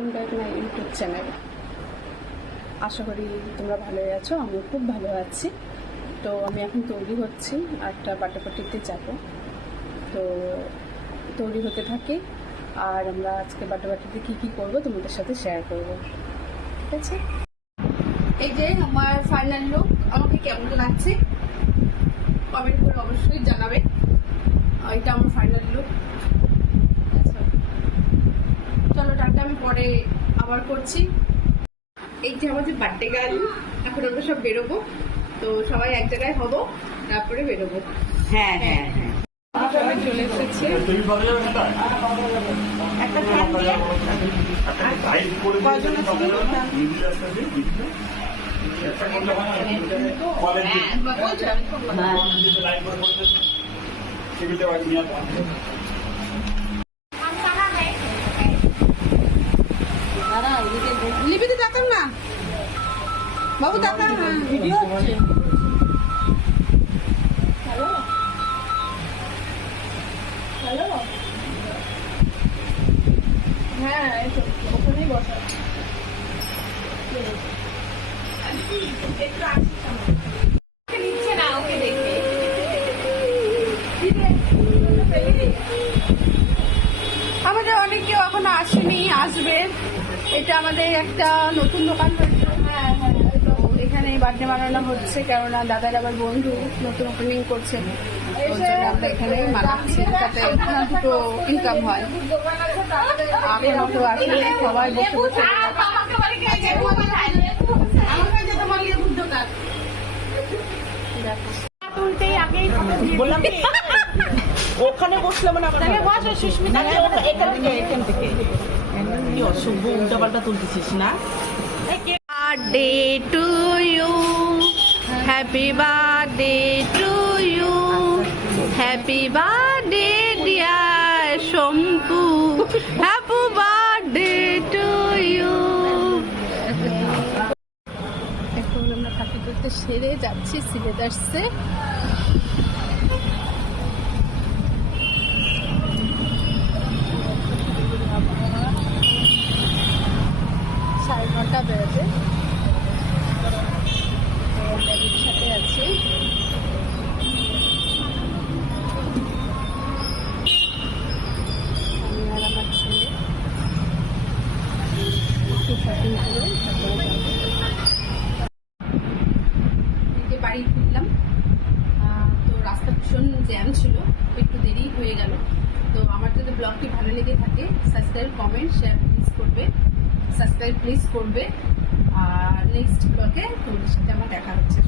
তোমরা একটা YouTube channel, আশা করি তোমরা ভালোই আছো। আমিও খুব ভালো আছি। তো আমি এখন তৈরি হচ্ছি, একটা বার্থডে পার্টিতে যাব। তো তৈরি হতে থাকি, আর আমরা আজকে বার্থডে পার্টিতে কী কী করবো তোমাদের সাথে শেয়ার করবো, ঠিক আছে? এই যে আমার ফাইনাল লুক, আমাকে কেমন লাগছে কমেন্ট করে অবশ্যই জানাবে। এটা আমার ফাইনাল লুক। চলো টাটা, আমি পরে আবার করছি। এই যে আমাদের বার্থডে গার্ল, এখন আমরা সব বেরোবো। তো সবাই এক জায়গায় হবো, তারপরে বেরোবো। হ্যাঁ হ্যাঁ হ্যাঁ সবাই চলে এসেছি। একটা ফ্যান দিয়ে কয়জন লিপিতে তাকান না বাবু, তাকান না। ভিডিও হচ্ছে। হ্যালো হ্যালো, হ্যাঁ এই তো ওখানেই বসা। নিচ্ছে না ওকে দেখে। আমাদের অনেক কেউ এখনো আসেনি, আসবে। এটা আমাদের একটা নতুন দোকান হয়েছে। হ্যাঁ হ্যাঁ, তো এখানে বার্থডে মানানো হচ্ছে, কেননা দাদার আবার বন্ধু নতুন ওপেনিং করছে। ওর জন্য আমরা এখানে মানাচ্ছি, যাতে দুটো ইনকাম হয়। এখনো তো আসলে সবাই বসে বসে বললাম কি ওখানে বসলাম না, বসো সুস্মিতা, এখান থেকে কি অসভ্য উল্টাপাল্টা তুলতেছিস না। Birthday to you, happy birthday to you, happy birthday dear Shampu, happy birthday to you. এখন আমরা ঠাকুর করতে সেরে যাচ্ছি সিলেদার্সে। সাড়ে 9টা বেজে সাথে আছি। আমি আর আমার ছেলে একটু শপিং করে বাড়ি ফিরলাম। তো রাস্তা ভীষণ জ্যাম ছিল, একটু দেরি হয়ে গেল। তো আমার যদি ব্লগটি ভালো লেগে থাকে, সাবস্ক্রাইব, কমেন্ট, শেয়ার প্লিজ করবে। সাবস্ক্রাইব প্লিজ করবে। আর নেক্সট ব্লগে তোমাদের সাথে আমার দেখা হচ্ছে।